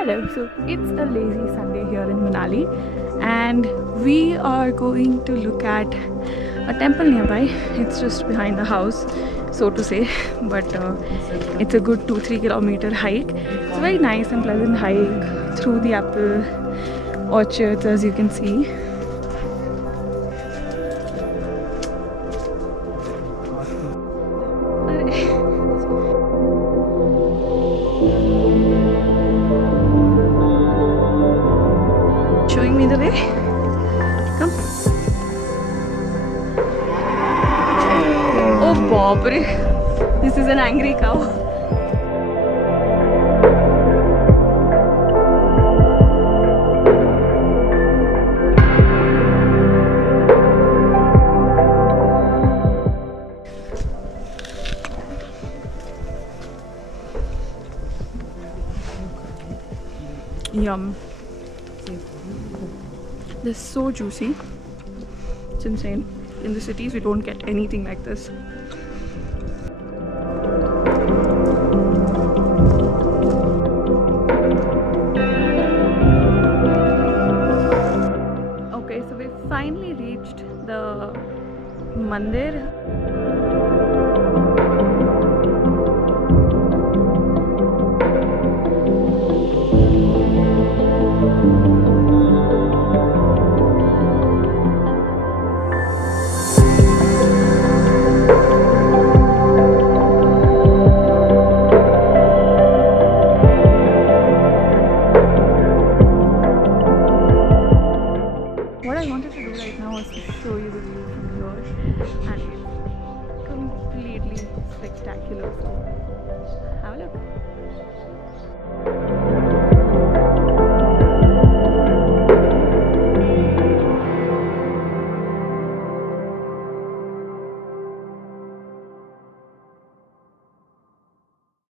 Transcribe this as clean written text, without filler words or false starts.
Hello, so it's a lazy Sunday here in Manali, and we are going to look at a temple nearby. It's just behind the house, so to say, but it's a good 2-3 kilometer hike. It's a very nice and pleasant hike through the apple orchards, as you can see. Showing me the way. Come. Oh, Bobri. This is an angry cow. Yum. This is so juicy. It's insane. In the cities, we don't get anything like this. Okay, so we finally reached the mandir. What I wanted to do right now was to show you the view from here, and it's completely spectacular. So have a look.